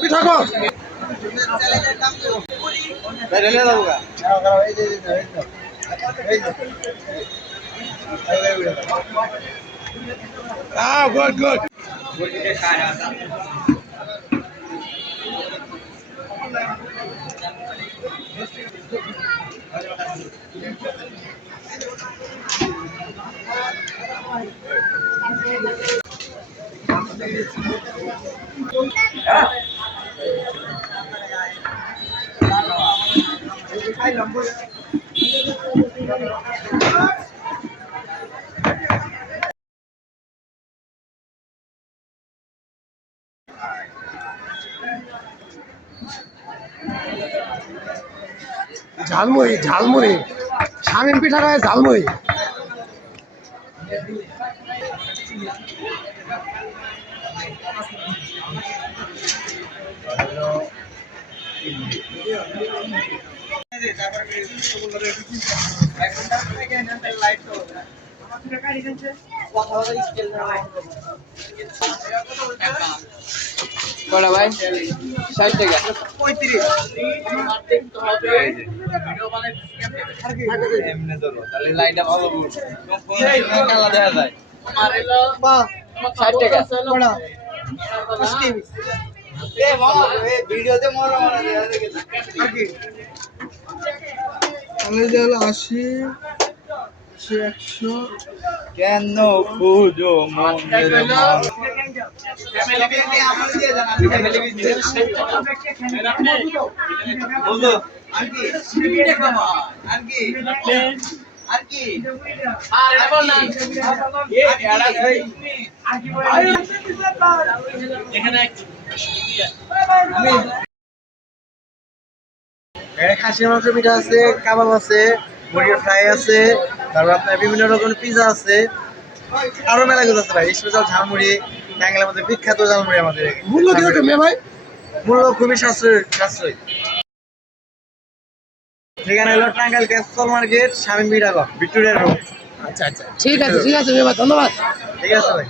পিঠা কর good good jhalmuri jhalmuri Shamim পিঠা খায় ঝালমুড়ি কটা ভাই 60 টাকা 35 এমনি ধরো তাহলে লাইটটা ভালো কালা দেখা যায় 60 টাকা কড়া এ মামা এই ভিডিওতে মরা মরা দেখা দেখে আর কি তাহলে যে হলো 80 100 কেন খুঁজো মনের মন বলো আর কি আর কি খাসির মাংস পিঠা আছে, কাবাব আছে, মুরগির ফ্রাই আছে, তারপর আপনার বিভিন্ন রকমের পিজা আছে, আরো মেলা কিছু আছে ভাই। স্পেশাল ঝালমুড়ি টাঙ্গাইলের মধ্যে বিখ্যাত ঝালমুড়ি আমাদের। মূল্য কিরকম ভাই? মূল্য খুবই সাশ্রয়ী। ঠিকানা হলো টাঙ্গাইল ক্যাপসুল মার্কেট, শামিম পিঠা ঘর, ভিক্টোরিয়া রোড। আচ্ছা আচ্ছা ঠিক আছে ভাই, ধন্যবাদ। ঠিক আছে ভাই।